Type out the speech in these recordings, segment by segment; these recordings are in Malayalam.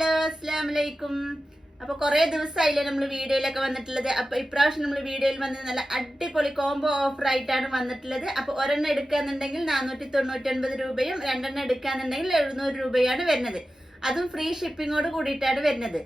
ഹലോ അസ്സാം വലൈക്കും അപ്പൊ കുറെ ദിവസമായില്ലേ നമ്മൾ വീഡിയോയിലൊക്കെ വന്നിട്ടുള്ളത്. അപ്പൊ ഇപ്രാവശ്യം നമ്മൾ വീഡിയോയിൽ വന്നത് നല്ല അടിപൊളി കോംബോ ഓഫർ ആയിട്ടാണ് വന്നിട്ടുള്ളത്. അപ്പൊ ഒരെണ്ണം എടുക്കാന്നുണ്ടെങ്കിൽ നാനൂറ്റി തൊണ്ണൂറ്റി ഒൻപത് രൂപയും രണ്ടെണ്ണം എടുക്കാന്നുണ്ടെങ്കിൽ എഴുന്നൂറ് രൂപയാണ് വരുന്നത്. അതും ഫ്രീ ഷിപ്പിങ്ങോട് കൂടിയിട്ടാണ് വരുന്നത്.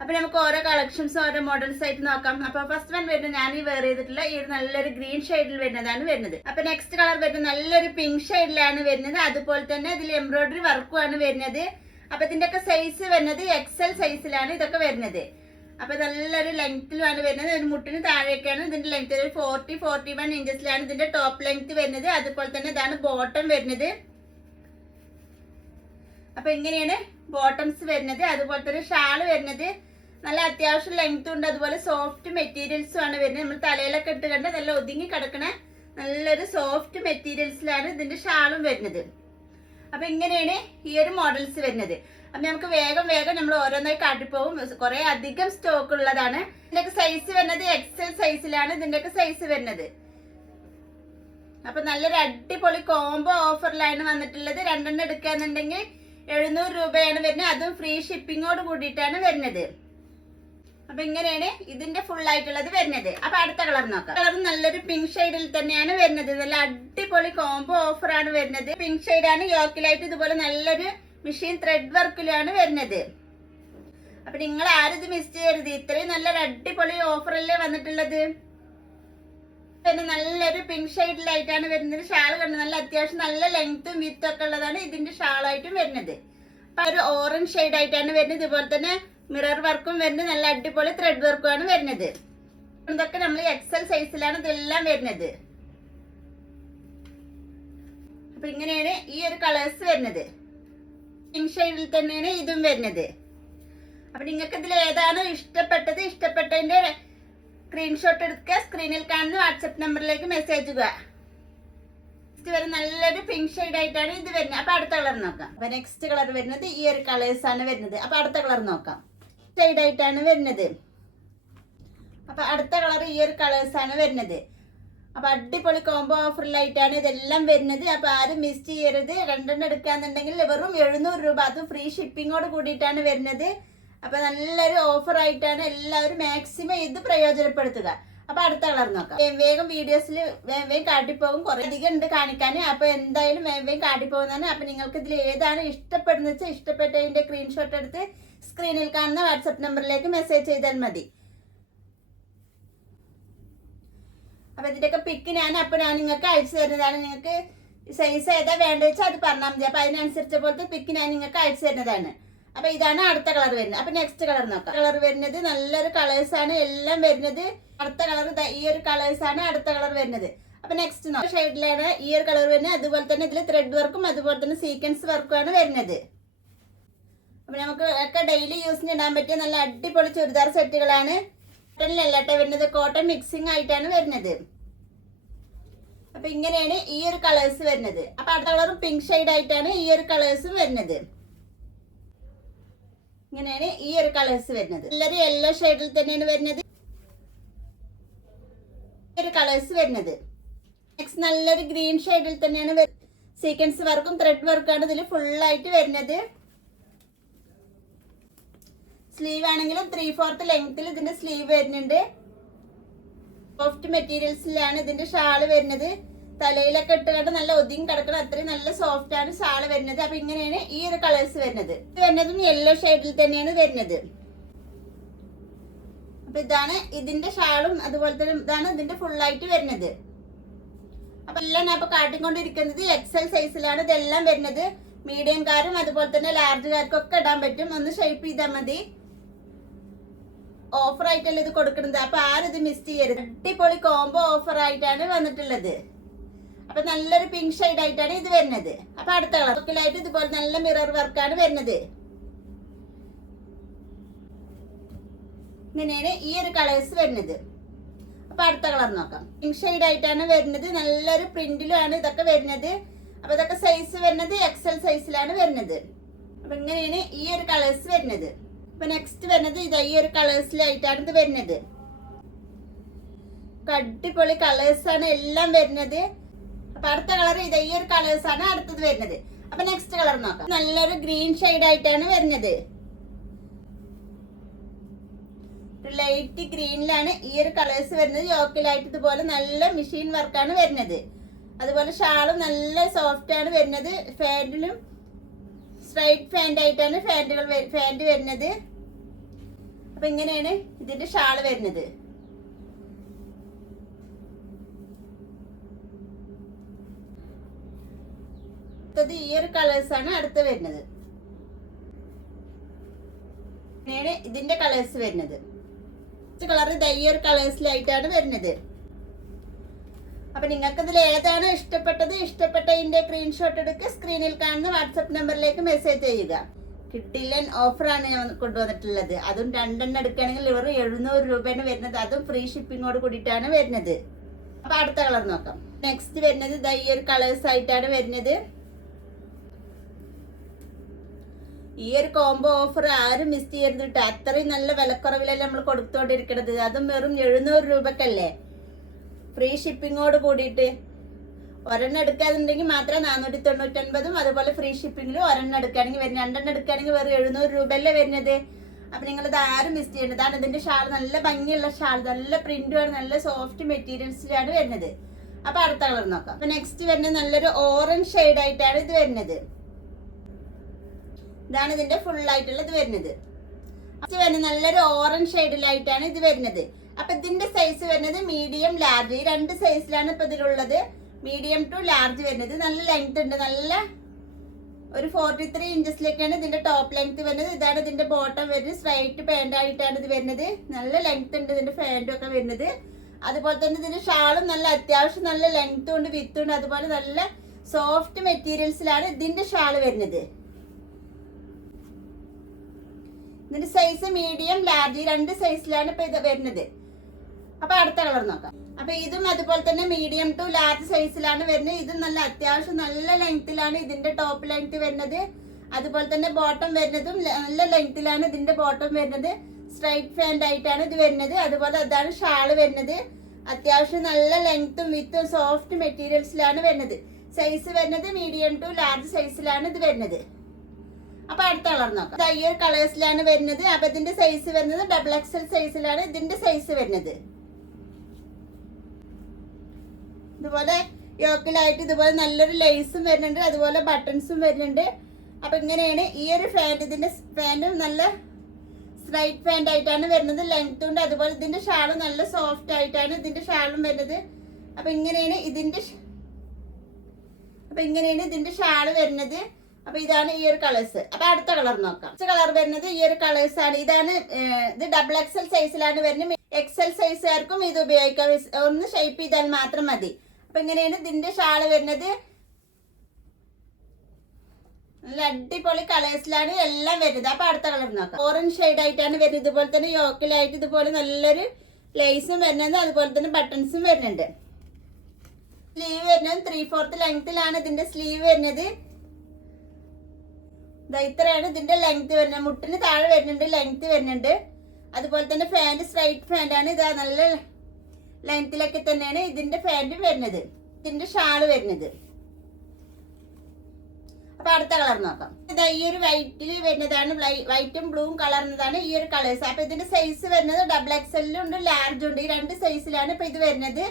അപ്പൊ നമുക്ക് ഓരോ കളക്ഷൻസ് ഓരോ മോഡൽസ് ആയിട്ട് നോക്കാം. അപ്പൊ ഫസ്റ്റ് വൺ വരുന്നത് ഞാൻ ഈ വെയർ ചെയ്തിട്ടുള്ള ഈ ഒരു നല്ലൊരു ഗ്രീൻ ഷെയ്ഡിൽ വരുന്നതാണ് വരുന്നത്. അപ്പൊ നെക്സ്റ്റ് കളർ വരുന്നത് നല്ലൊരു പിങ്ക് ഷെയ്ഡിലാണ് വരുന്നത്. അതുപോലെ തന്നെ ഇതിൽ എംബ്രോയിഡറി വർക്കുമാണ് വരുന്നത്. അപ്പൊ ഇതിന്റെ ഒക്കെ സൈസ് വരുന്നത് എക്സൽ സൈസിലാണ് ഇതൊക്കെ വരുന്നത്. അപ്പൊ നല്ലൊരു ലെങ്ത്തിലാണ് വരുന്നത്. ഒരു മുട്ടിന് താഴേക്കാണ് ഇതിന്റെ ലെങ്ത് ഒരു ഫോർട്ടി ഫോർട്ടി വൺ ഇഞ്ചസിലാണ് ഇതിന്റെ ടോപ്പ് ലെങ്ത് വരുന്നത്. അതുപോലെ തന്നെ ഇതാണ് ബോട്ടം വരുന്നത്. അപ്പൊ ഇങ്ങനെയാണ് ബോട്ടംസ് വരുന്നത്. അതുപോലെ തന്നെ ഷാൾ വരുന്നത്. നല്ല അത്യാവശ്യം ലെങ്ത് ഉണ്ട്. അതുപോലെ സോഫ്റ്റ് മെറ്റീരിയൽസും ആണ് വരുന്നത്. നമ്മൾ തലയിലൊക്കെ ഇട്ട് കണ്ട് നല്ല ഒതുങ്ങി കിടക്കണ നല്ലൊരു സോഫ്റ്റ് മെറ്റീരിയൽസിലാണ് ഇതിന്റെ ഷാളും വരുന്നത്. അപ്പൊ ഇങ്ങനെയാണ് ഈ ഒരു മോഡൽസ് വരുന്നത്. അപ്പൊ നമുക്ക് വേഗം വേഗം നമ്മൾ ഓരോന്നായി കാട്ടിപ്പോവും. കുറെ അധികം സ്റ്റോക്ക് ഉള്ളതാണ്. ഇതിന്റെയൊക്കെ സൈസ് വരുന്നത് എക്സൽ സൈസിലാണ് ഇതിന്റെയൊക്കെ സൈസ് വരുന്നത്. അപ്പൊ നല്ലൊരു അടിപൊളി കോംബോ ഓഫറിലാണ് വന്നിട്ടുള്ളത് രണ്ടെണ്ണം എടുക്കാന്നുണ്ടെങ്കിൽ എഴുന്നൂറ് രൂപയാണ് വരുന്നത്. അതും ഫ്രീ ഷിപ്പിങ്ങോട് കൂടിയിട്ടാണ് വരുന്നത്. അപ്പൊ ഇങ്ങനെയാണ് ഇതിന്റെ ഫുൾ ആയിട്ടുള്ളത് വരുന്നത്. അപ്പൊ അടുത്ത കളർ നോക്കാം. കളർ നല്ലൊരു പിങ്ക് ഷെയ്ഡിൽ തന്നെയാണ് വരുന്നത്. നല്ല അടിപൊളി കോംബോ ഓഫർ ആണ് വരുന്നത്. പിങ്ക് ഷെയ്ഡാണ് യോക്കിലായിട്ട് ഇതുപോലെ നല്ലൊരു മെഷീൻ ത്രെഡ് വർക്കിലാണ് വരുന്നത്. അപ്പൊ നിങ്ങൾ ആരും ഇത് മിസ് ചെയ്യരുത്. ഇത്രയും നല്ലൊരു അടിപൊളി ഓഫർ അല്ലേ വന്നിട്ടുള്ളത്? പിന്നെ നല്ലൊരു പിങ്ക് ഷെയ്ഡിലായിട്ടാണ് വരുന്നത്. ഷാൾ കണ്ടത് നല്ല അത്യാവശ്യം നല്ല ലെങ്ത്തും വിത്തും ഒക്കെ ഉള്ളതാണ് ഇതിന്റെ ഷാളായിട്ടും വരുന്നത്. അപ്പൊ ഒരു ഓറഞ്ച് ഷെയ്ഡ് ആയിട്ടാണ് വരുന്നത്. ഇതുപോലെ തന്നെ മിറർ വർക്കും വരുന്നത് നല്ല അടിപൊളി ത്രെഡ് വർക്കും ആണ് വരുന്നത്. ഇതൊക്കെ നമ്മൾ എക്സൽ സൈസിലാണ് ഇതെല്ലാം വരുന്നത്. അപ്പൊ ഇങ്ങനെയാണ് ഈ ഒരു കളേഴ്സ് വരുന്നത്. പിങ്ക് ഷെയ്ഡിൽ തന്നെയാണ് ഇതും വരുന്നത്. അപ്പൊ നിങ്ങൾക്ക് ഇതിൽ ഏതാണ് ഇഷ്ടപ്പെട്ടത് ഇഷ്ടപ്പെട്ടതിന്റെ സ്ക്രീൻഷോട്ട് എടുക്കുക. സ്ക്രീനിൽ കാണുന്ന വാട്സപ്പ് നമ്പറിലേക്ക് മെസ്സേജ് വരുന്ന നല്ലൊരു പിങ്ക് ഷെയ്ഡ് ആയിട്ടാണ് ഇത് വരുന്നത്. അപ്പൊ അടുത്ത കളർ നോക്കാം. അപ്പൊ നെക്സ്റ്റ് കളർ വരുന്നത് ഈ ഒരു കളേഴ്സ് ആണ് വരുന്നത്. അപ്പൊ അടുത്ത കളർ നോക്കാം. ഷെയ്ഡ് ആയിട്ടാണ് വരുന്നത്. അപ്പൊ അടുത്ത കളർ ഈ ഒരു കളേഴ്സ് ആണ് വരുന്നത്. അപ്പൊ അടിപൊളി കോംബോ ഓഫറിലായിട്ടാണ് ഇതെല്ലാം വരുന്നത്. അപ്പൊ ആരും മിസ് ചെയ്യരുത്. രണ്ടെണ്ണം എടുക്കാന്നുണ്ടെങ്കിൽ വെറും എഴുന്നൂറ് രൂപ. അതും ഫ്രീ ഷിപ്പിങ്ങോട് കൂടിയിട്ടാണ് വരുന്നത്. അപ്പൊ നല്ലൊരു ഓഫറായിട്ടാണ് എല്ലാവരും മാക്സിമം ഇത് പ്രയോജനപ്പെടുത്തുക. അപ്പൊ അടുത്ത കളർ നോക്കാം. വേഗം വീഡിയോസിൽ വേം വേഗം കാട്ടിപ്പോകും. കുറെ അധികം ഉണ്ട് കാണിക്കാൻ അപ്പൊ എന്തായാലും വേം വേഗം കാട്ടിപ്പോകുന്നതാണ് അപ്പൊ നിങ്ങൾക്ക് ഇതിൽ ഏതാണ് ഇഷ്ടപ്പെടുന്നത് വെച്ചാൽ ഇഷ്ടപ്പെട്ടതിന്റെ സ്ക്രീൻഷോട്ട് എടുത്ത് സ്ക്രീനിൽ കാണുന്ന വാട്സപ്പ് നമ്പറിലേക്ക് മെസ്സേജ് ചെയ്താൽ മതി. അപ്പൊ ഇതിന്റെയൊക്കെ പിക്ക് ഞാൻ അപ്പൊ ഞാൻ നിങ്ങൾക്ക് അയച്ചു തരുന്നതാണ്. നിങ്ങൾക്ക് സൈസ് ഏതാ വേണ്ടത് വെച്ചാൽ അത് പറഞ്ഞാൽ മതി. അപ്പൊ അതിനനുസരിച്ച പോലത്തെ പിക്ക് ഞാൻ നിങ്ങൾക്ക് അയച്ചു തരുന്നതാണ്. അപ്പൊ ഇതാണ് അടുത്ത കളർ വരുന്നത്. അപ്പൊ നെക്സ്റ്റ് കളർ നോക്കാം. കളർ വരുന്നത് നല്ലൊരു കളേഴ്സ് ആണ്. എല്ലാം വരുന്നത് അടുത്ത കളർ ഈ ഒരു കളേഴ്സ് ആണ് അടുത്ത കളർ വരുന്നത്. അപ്പൊ നെക്സ്റ്റ് നോക്കാം. ഷെയ്ഡിലാണ് ഈ ഒരു കളർ വരുന്നത്. അതുപോലെ തന്നെ ഇതിൽ ത്രെഡ് വർക്കും അതുപോലെ തന്നെ സീക്വൻസ് വർക്കും ആണ് വരുന്നത്. അപ്പൊ നമുക്ക് ഒക്കെ ഡെയിലി യൂസിന് ഇടാൻ പറ്റിയ നല്ല അടിപൊളി ചുരിദാർ സെറ്റുകളാണ്. കോട്ടണിലല്ലാട്ടെ വരുന്നത്. കോട്ടൺ മിക്സിംഗ് ആയിട്ടാണ് വരുന്നത്. അപ്പൊ ഇങ്ങനെയാണ് ഈ ഒരു കളേഴ്സ് വരുന്നത്. അപ്പൊ അടുത്ത കളറും പിങ്ക് ഷെയ്ഡ് ആയിട്ടാണ് ഈ ഒരു കളേഴ്സും വരുന്നത്. ഇങ്ങനെയാണ് ഈ ഒരു കളേഴ്സ് വരുന്നത്. എല്ലാവരും യെല്ലോ ഷെയ്ഡിൽ തന്നെയാണ് വരുന്നത്. ഒരു കളേഴ്സ് വരുന്നത്. നെക്സ്റ്റ് നല്ലൊരു ഗ്രീൻ ഷെയ്ഡിൽ തന്നെയാണ് സീക്വൻസ് വർക്കും ത്രെഡ് വർക്കാണ് ഇതിൽ ഫുള്ളായിട്ട് വരുന്നത്. സ്ലീവ് ആണെങ്കിലും ത്രീ ഫോർത്ത് ലെങ്ത്തിൽ ഇതിന്റെ സ്ലീവ് വരുന്നുണ്ട്. സോഫ്റ്റ് മെറ്റീരിയൽസിലാണ് ഇതിന്റെ ഷാൾ വരുന്നത്. തലയിലൊക്കെ ഇട്ടുകൊണ്ട് നല്ല ഒതുങ്ങി കിടക്കണം അത്രയും നല്ല സോഫ്റ്റ് ആണ് ഷാൾ വരുന്നത്. അപ്പൊ ഇങ്ങനെയാണ് ഈ ഒരു കളേഴ്സ് വരുന്നത്. ഇത് വരുന്നതും യെല്ലോ ഷെയ്ഡിൽ തന്നെയാണ് വരുന്നത്. അപ്പൊ ഇതാണ് ഇതിന്റെ ഷാളും അതുപോലെ തന്നെ ഇതാണ് ഇതിന്റെ ഫുള്ളായിട്ട് വരുന്നത്. അപ്പൊ എല്ലാം ഞാൻ ഇപ്പൊ കാട്ടിക്കൊണ്ടിരിക്കുന്നത് എക്സൽ സൈസിലാണ് ഇതെല്ലാം വരുന്നത് മീഡിയംകാരും അതുപോലെ തന്നെ ലാർജുകാർക്കും ഒക്കെ ഇടാൻ പറ്റും. ഒന്ന് ഷേപ്പ് ചെയ്താൽ മതി. ഓഫർ ആയിട്ടല്ലേ ഇത് കൊടുക്കുന്നത്. അപ്പൊ ആരും ഇത് മിസ് ചെയ്യരുത്. അടിപൊളി കോംബോ ഓഫർ ആയിട്ടാണ് വന്നിട്ടുള്ളത്. അപ്പൊ നല്ലൊരു പിങ്ക് ഷെയ്ഡ് ആയിട്ടാണ് ഇത് വരുന്നത്. അപ്പൊ അടുത്ത കളർ. ആയിട്ട് ഇതുപോലെ നല്ല മിറർ വർക്കാണ് വരുന്നത്. ഇങ്ങനെയാണ് ഈ ഒരു കളേഴ്സ് വരുന്നത്. അപ്പൊ അടുത്ത കളർ നോക്കാം. പിങ്ക് ഷെയ്ഡ് ആയിട്ടാണ് വരുന്നത്. നല്ലൊരു പ്രിന്റിലുമാണ് ഇതൊക്കെ വരുന്നത്. അപ്പൊ ഇതൊക്കെ സൈസ് വരുന്നത് എക്സൽ സൈസിലാണ് വരുന്നത്. അപ്പൊ ഇങ്ങനെയാണ് ഈ ഒരു കളേഴ്സ് വരുന്നത്. അപ്പൊ നെക്സ്റ്റ് വരുന്നത് ഇത് ഈ ഒരു കളേഴ്സിലായിട്ടാണ് ഇത് വരുന്നത്. അടിപൊളി ആണ് എല്ലാം വരുന്നത്. അപ്പൊ അടുത്ത കളർ ഇത് ഈ ഒരു കളേഴ്സ് ആണ് അടുത്തത് വരുന്നത്. അപ്പൊ നെക്സ്റ്റ് കളർ നോക്കാം. നല്ലൊരു ഗ്രീൻ ഷെയ്ഡ് ആയിട്ടാണ് വരുന്നത്. ലൈറ്റ് ഗ്രീനിലാണ് ഈ ഒരു കളേഴ്സ് വരുന്നത്. യോക്കിലായിട്ട് ഇതുപോലെ നല്ല മെഷീൻ വർക്കാണ് വരുന്നത്. അതുപോലെ ഷാളും നല്ല സോഫ്റ്റ് ആണ് വരുന്നത്. ഫാൻഡിലും സ്ട്രൈറ്റ് ഫാൻഡായിട്ടാണ് ആയിട്ടാണ് ഫാൻഡ് വരുന്നത്. അപ്പൊ ഇങ്ങനെയാണ് ഇതിന്റെ ഷാൾ വരുന്നത്. അടുത്തത് ഈ ഒരു ആണ് അടുത്ത് വരുന്നത്. പിന്നീട് ഇതിന്റെ കളേഴ്സ് വരുന്നത്. കളർ ഈ ഒരു കളേഴ്സിലായിട്ടാണ് വരുന്നത്. അപ്പൊ നിങ്ങൾക്ക് ഇതിൽ ഏതാണ് ഇഷ്ടപ്പെട്ടത്? ഇഷ്ടപ്പെട്ടതിന്റെ സ്ക്രീൻഷോട്ട് എടുക്കുക സ്ക്രീനിൽ കാണുന്ന വാട്സപ്പ് നമ്പറിലേക്ക് മെസ്സേജ് ചെയ്യുക. കിട്ടില്ലൻ ഓഫറാണ് ഞാൻ കൊണ്ടുവന്നിട്ടുള്ളത്. അതും രണ്ടെണ്ണം എടുക്കുകയാണെങ്കിൽ വെറും എഴുന്നൂറ് രൂപയാണ് വരുന്നത്. അതും ഫ്രീ ഷിപ്പിങ്ങോട് കൂടിയിട്ടാണ് വരുന്നത്. അപ്പൊ അടുത്ത കളർ നോക്കാം. നെക്സ്റ്റ് വരുന്നത് ഒരു കളേഴ്സ് ആയിട്ടാണ് വരുന്നത്. ഈ ഒരു കോംബോ ഓഫർ ആരും മിസ് ചെയ്യരുത് കേട്ടോ അത്രയും നല്ല വിലക്കുറവിലല്ലേ നമ്മൾ കൊടുത്തോണ്ടിരിക്കണത്. അതും വെറും എഴുന്നൂറ് രൂപക്കല്ലേ? ഫ്രീ ഷിപ്പിങ്ങോട് കൂടിയിട്ട്. ഒരെണ്ണം എടുക്കാന്നുണ്ടെങ്കിൽ മാത്രം നാനൂറ്റി തൊണ്ണൂറ്റൊൻപതും അതുപോലെ ഫ്രീ ഷിപ്പിങ്ങിലും ഒരെണ്ണം എടുക്കുകയാണെങ്കിൽ വരും. രണ്ടെണ്ണം എടുക്കുകയാണെങ്കിൽ വെറും എഴുന്നൂറ് രൂപയല്ലേ വരുന്നത്? അപ്പൊ നിങ്ങൾ ഇത് ആരും മിസ് ചെയ്യേണ്ടത് ഇതാണ് ഇതിന്റെ ഷാൾ. നല്ല ഭംഗിയുള്ള ഷാൾ. നല്ല പ്രിന്റുമാണ് നല്ല സോഫ്റ്റ് മെറ്റീരിയൽസിലാണ് വരുന്നത്. അപ്പൊ അടുത്ത കളർ നോക്കാം. അപ്പൊ നെക്സ്റ്റ് വരുന്നത് നല്ലൊരു ഓറഞ്ച് ഷെയ്ഡ് ആയിട്ടാണ് ഇത് വരുന്നത്. ഇതാണ് ഇതിന്റെ ഫുൾ ആയിട്ടുള്ള ഇത് വരുന്നത്. ഇത് വരുന്നത് നല്ലൊരു ഓറഞ്ച് ഷെയ്ഡിലായിട്ടാണ് ഇത് വരുന്നത്. അപ്പൊ ഇതിന്റെ സൈസ് വരുന്നത് മീഡിയം ലാർജ് ഈ രണ്ട് സൈസിലാണ് ഇപ്പൊ ഇതിലുള്ളത്. മീഡിയം ടു ലാർജ് വരുന്നത്. നല്ല ലെങ്ത് ഉണ്ട്. നല്ല ഒരു ഫോർട്ടി ത്രീ ഇഞ്ചസിലേക്കാണ് ഇതിന്റെ ടോപ്പ് ലെങ്ത് വരുന്നത്. ഇതാണ് ഇതിന്റെ ബോട്ടം വരുന്നത്. സ്ട്രൈറ്റ് പാന്റ് ആയിട്ടാണ് ഇത് വരുന്നത്. നല്ല ലെങ്ത് ഉണ്ട് ഇതിന്റെ പാന്റും ഒക്കെ വരുന്നത്. അതുപോലെ തന്നെ ഇതിന്റെ ഷാളും നല്ല അത്യാവശ്യം നല്ല ലെങ്ത് ഉണ്ട് വിത്ത് ഉണ്ട്. അതുപോലെ നല്ല സോഫ്റ്റ് മെറ്റീരിയൽസിലാണ് ഇതിന്റെ ഷാൾ വരുന്നത്. ഇതിന്റെ സൈസ് മീഡിയം ലാർജ് രണ്ട് സൈസിലാണ് ഇപ്പൊ ഇത് വരുന്നത്. അപ്പൊ അടുത്ത കളർ നോക്കാം. അപ്പൊ ഇതും അതുപോലെ തന്നെ മീഡിയം ടു ലാർജ് സൈസിലാണ് വരുന്നത്. ഇതും നല്ല അത്യാവശ്യം നല്ല ലെങ്ത്തിലാണ് ഇതിന്റെ ടോപ്പ് ലെങ്ത് വരുന്നത്. അതുപോലെ തന്നെ ബോട്ടം വരുന്നതും നല്ല ലെങ്ത്തിലാണ് ഇതിന്റെ ബോട്ടം വരുന്നത്. സ്ട്രൈറ്റ് ഫാൻഡ് ആയിട്ടാണ് ഇത് വരുന്നത്. അതുപോലെ അതാണ് ഷാൾ വരുന്നത്. അത്യാവശ്യം നല്ല ലെങ്ത്തും വിത്തും സോഫ്റ്റ് മെറ്റീരിയൽസിലാണ് വരുന്നത്. സൈസ് വരുന്നത് മീഡിയം ടു ലാർജ് സൈസിലാണ് ഇത് വരുന്നത്. അപ്പൊ അടുത്ത കളർ നോക്കാം. ഈ ഒരു കളേഴ്സിലാണ് വരുന്നത്. അപ്പൊ ഇതിന്റെ സൈസ് വരുന്നത് ഡബിൾ എക്സൽ സൈസിലാണ് ഇതിന്റെ സൈസ് വരുന്നത്. ഇതുപോലെ യോക്കിലായിട്ട് ഇതുപോലെ നല്ലൊരു ലേസും വരുന്നുണ്ട്. അതുപോലെ ബട്ടൺസും വരുന്നുണ്ട്. അപ്പൊ ഇങ്ങനെയാണ് ഈ ഒരു ഫാന്റ് ഇതിന്റെ ഫാന്റും നല്ല സ്ട്രൈറ്റ് ഫാന്റ് ആയിട്ടാണ് വരുന്നത്. ലെങ്ത് ഉണ്ട്. അതുപോലെ ഇതിന്റെ ഷാളും നല്ല സോഫ്റ്റ് ആയിട്ടാണ് ഇതിന്റെ ഷാളും വരുന്നത്. അപ്പൊ ഇങ്ങനെയാണ് ഇതിന്റെ അപ്പൊ ഇങ്ങനെയാണ് ഇതിന്റെ ഷാൾ വരുന്നത്. അപ്പൊ ഇതാണ് ഈ ഒരു കളേഴ്സ് അപ്പൊ അടുത്ത കളർ നോക്കാം. കളർ വരുന്നത് ഈ ഒരു കളേഴ്സ് ആണ്. ഇതാണ് ഇത് ഡബിൾ എക്സൽ സൈസിലാണ് വരുന്നത്. എക്സൽ സൈസുകാർക്കും ഇത് ഉപയോഗിക്കാം. ഒന്ന് ഷേപ്പ് ചെയ്താൽ മാത്രം മതി. അപ്പൊ ഇങ്ങനെയാണ് ഇതിന്റെ ഷാൾ വരുന്നത്. നല്ല അടിപൊളി കളേഴ്സിലാണ് എല്ലാം വരുന്നത്. അപ്പൊ അടുത്ത കളർ നോക്കാം. ഓറഞ്ച് ഷെയ്ഡ് ആയിട്ടാണ് വരുന്നത്. ഇതുപോലെ തന്നെ യോക്കിലായിട്ട് ഇതുപോലെ നല്ലൊരു ലേസും വരുന്നത് അതുപോലെ തന്നെ ബട്ടൺസും വരുന്നുണ്ട്. സ്ലീവ് വരുന്നത് ത്രീ ഫോർത്ത് ലെങ്ത്തിലാണ് ഇതിന്റെ സ്ലീവ് വരുന്നത്. ദാ ഇത്രയാണ് ഇതിന്റെ ലെങ്ത് വരുന്നത്. മുട്ടിന് താഴെ വരുന്നുണ്ട് ലെങ്ത് വരുന്നുണ്ട്. അതുപോലെ തന്നെ ഫാന്റ് സ്ട്രൈറ്റ് ഫാന്റാണ് ഇതാ നല്ല ലെങ്ത്തിലൊക്കെ തന്നെയാണ് ഇതിന്റെ ഫാന്റ് വരുന്നത്. ഇതിന്റെ ഷാൾ വരുന്നത്. അപ്പൊ അടുത്ത കളർ നോക്കാം. ഇതാ ഈ ഒരു വൈറ്റിൽ വരുന്നതാണ് വൈറ്റും ബ്ലൂവും കളർന്നതാണ് ഈ ഒരു കളേഴ്സ് അപ്പൊ ഇതിന്റെ സൈസ് വരുന്നത് ഡബിൾ എക്സലിലും ഉണ്ട് ലാർജും ഉണ്ട്. ഈ രണ്ട് സൈസിലാണ് ഇപ്പൊ ഇത് വരുന്നത്.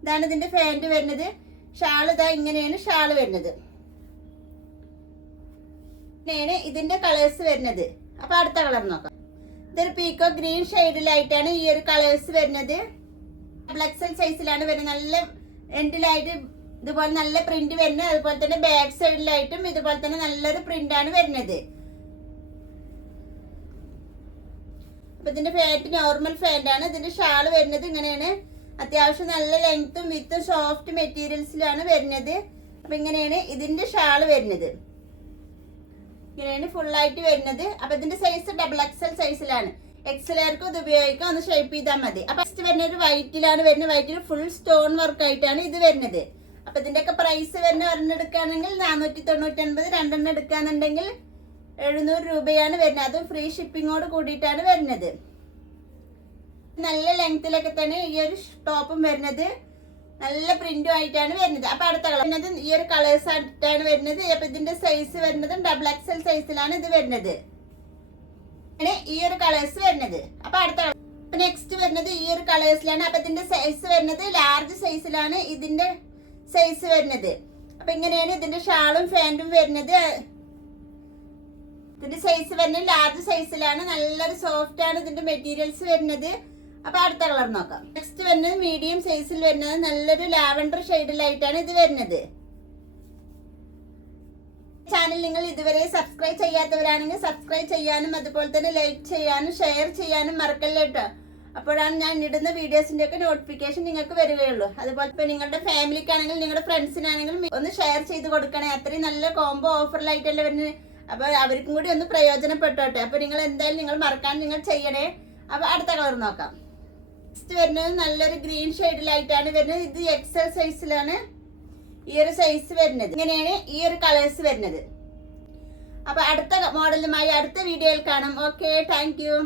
ഇതാണ് ഇതിന്റെ ഫാന്റ് വരുന്നത്. ഷാൾ ഇതാ ഇങ്ങനെയാണ് ഷാൾ വരുന്നത്. ഇങ്ങനെയാണ് ഇതിന്റെ കളേഴ്സ് വരുന്നത്. അപ്പൊ അടുത്ത കളർ നോക്കാം. ഇതൊരു പീക്കോ ഗ്രീൻ ഷെയ്ഡിലായിട്ടാണ് ഈ ഒരു കളേഴ്സ് വരുന്നത്. ഡബിൾ സൈസിലാണ് വരുന്നത്. നല്ല എൻഡിലായിട്ട് ഇതുപോലെ നല്ല പ്രിന്റ് വരുന്നത്. അതുപോലെ തന്നെ ബാക്ക് സൈഡിലായിട്ടും ഇതുപോലെ തന്നെ നല്ലൊരു പ്രിന്റ് ആണ് വരുന്നത്. അപ്പൊ ഇതിന്റെ ഫാറ്റ് നോർമൽ ഫാറ്റ് ആണ്. ഇതിന്റെ ഷാൾ വരുന്നത് ഇങ്ങനെയാണ്. അത്യാവശ്യം നല്ല ലെങ്ത്തും വിത്തും സോഫ്റ്റ് മെറ്റീരിയൽസിലാണ് വരുന്നത്. അപ്പൊ ഇങ്ങനെയാണ് ഇതിന്റെ ഷാൾ വരുന്നത്. ഇങ്ങനെയാണ് ഫുൾ ആയിട്ട് വരുന്നത്. അപ്പൊ ഇതിന്റെ സൈസ് ഡബിൾ എക്സൽ സൈസിലാണ് എക്സലാർക്കും ഇത് ഉപയോഗിക്കാം. ഒന്ന് ഷേപ്പ് ചെയ്താൽ മതി. അപ്പൊ നെക്സ്റ്റ് വരുന്ന ഒരു വൈറ്റിലാണ് വരുന്നത്. വൈറ്റിൽ ഫുൾ സ്റ്റോൺ വർക്ക് ആയിട്ടാണ് ഇത് വരുന്നത്. അപ്പൊ ഇതിന്റെ ഒക്കെ പ്രൈസ് വരുന്ന ഒരെണ്ണം എടുക്കുകയാണെങ്കിൽ നാനൂറ്റി തൊണ്ണൂറ്റി ഒൻപത് രണ്ടെണ്ണം എടുക്കുകയാണെന്നുണ്ടെങ്കിൽ എഴുന്നൂറ് രൂപയാണ് വരുന്നത്. അതും ഫ്രീ ഷിപ്പിങ്ങോട് കൂടിയിട്ടാണ് വരുന്നത്. നല്ല ലെങ്ത്തിലൊക്കെ തന്നെ ഈ ഒരു ടോപ്പും വരുന്നത്. നല്ല പ്രിന്റും ആയിട്ടാണ് വരുന്നത്. അപ്പൊ അടുത്ത കളർ വരുന്നത് ഈ ഒരു കളേഴ്സ് ആയിട്ടാണ് വരുന്നത്. അപ്പൊ ഇതിന്റെ സൈസ് വരുന്നത് ഡബിൾ എക്സൽ സൈസിലാണ് ഇത് വരുന്നത്. ഈ ഒരു കളേഴ്സ് വരുന്നത്. അപ്പൊ അടുത്ത. നെക്സ്റ്റ് വരുന്നത്. ഈ ഒരു കളേഴ്സിലാണ് അപ്പൊ ഇതിന്റെ സൈസ് വരുന്നത് ലാർജ് സൈസിലാണ് ഇതിന്റെ സൈസ് വരുന്നത്. അപ്പൊ ഇങ്ങനെയാണ് ഇതിന്റെ ഷാളും ഫാന്റും വരുന്നത്. ഇതിന്റെ സൈസ് വരുന്നത് ലാർജ് സൈസിലാണ് നല്ലൊരു സോഫ്റ്റ് ആണ് ഇതിന്റെ മെറ്റീരിയൽസ് വരുന്നത്. അപ്പൊ അടുത്ത കളർ നോക്കാം. നെക്സ്റ്റ് വരുന്നത് മീഡിയം സൈസിൽ വരുന്നത് നല്ലൊരു ലാവൻഡർ ഷെയ്ഡിലായിട്ടാണ് ഇത് വരുന്നത്. ചാനൽ നിങ്ങൾ ഇതുവരെ സബ്സ്ക്രൈബ് ചെയ്യാത്തവരാണെങ്കിൽ സബ്സ്ക്രൈബ് ചെയ്യാനും അതുപോലെ തന്നെ ലൈക്ക് ചെയ്യാനും ഷെയർ ചെയ്യാനും മറക്കല്ല കേട്ടോ. അപ്പോഴാണ് ഞാൻ ഇടുന്ന വീഡിയോസിന്റെ ഒക്കെ നോട്ടിഫിക്കേഷൻ നിങ്ങൾക്ക് വരികയുള്ളൂ. അതുപോലെ ഇപ്പൊ നിങ്ങളുടെ ഫാമിലിക്കാണെങ്കിലും നിങ്ങളുടെ ഫ്രണ്ട്സിനാണെങ്കിലും ഒന്ന് ഷെയർ ചെയ്ത് കൊടുക്കണേ. അത്രയും നല്ല കോംബോ ഓഫറിലായിട്ടല്ലേ വരുന്നത്. അപ്പൊ അവർക്കും കൂടി ഒന്ന് പ്രയോജനപ്പെട്ടോട്ടെ. അപ്പൊ നിങ്ങൾ എന്തായാലും നിങ്ങൾ മറക്കാൻ നിങ്ങൾ ചെയ്യണേ. അപ്പൊ അടുത്ത കളർ നോക്കാം. നെക്സ്റ്റ് വരുന്നത് നല്ലൊരു ഗ്രീൻ ഷെയ്ഡിലായിട്ടാണ് വരുന്നത്. ഇത് എക്സൽ സൈസിലാണ് ഈ ഒരു സൈസ് വരുന്നത്. ഇങ്ങനെയാണ് ഈ ഒരു കളേഴ്സ് വരുന്നത്. അപ്പൊ അടുത്ത മോഡലുമായി അടുത്ത വീഡിയോയിൽ കാണാം. Okay thank